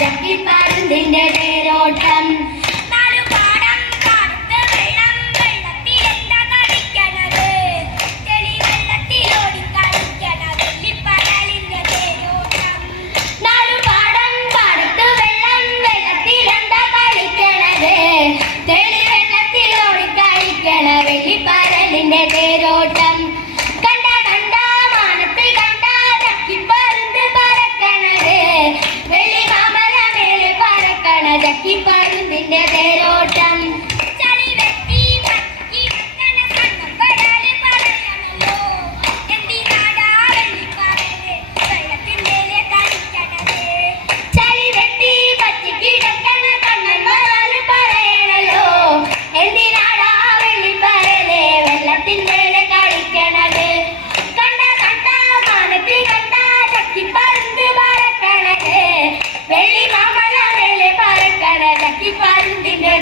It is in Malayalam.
ചക്കിപ്പരുന്തിന്റെ തേരോട്ടം. തേരോട്ടം കണ്ട കണ്ട മാനത്ത് കണ്ട ചക്കിപ്പരുന്ത് പറക്കണത്, വെള്ളി മാമല മേലെ പറക്കണ ചക്കിപ്പരുന്തിന്റെ തേരോട്ടം. ചളി വെട്ടി പറ്റി വെക്കണ കണ്ണപ്പടാല് പറയണല്ലോ, എന്തിനാടാ വെള്ളിപ്പറല് വെള്ളത്തിന്റെ കളിക്കണത്. ചളി വെട്ടി പറ്റി കിടക്കണ കണ്ണന്മാര് പറയണല്ലോ, എന്തിനാടാ വെള്ളിപ്പറല് വെള്ളത്തിന്റെ കളിക്കണത്. കണ്ട കണ്ട മാനത്ത് കണ്ട ചക്കിപ്പരുന്ത് പറക്കണത്, വെള്ളി മാമല മേലെ പറക്കണ ചക്കിപ്പരുന്തിന്റെ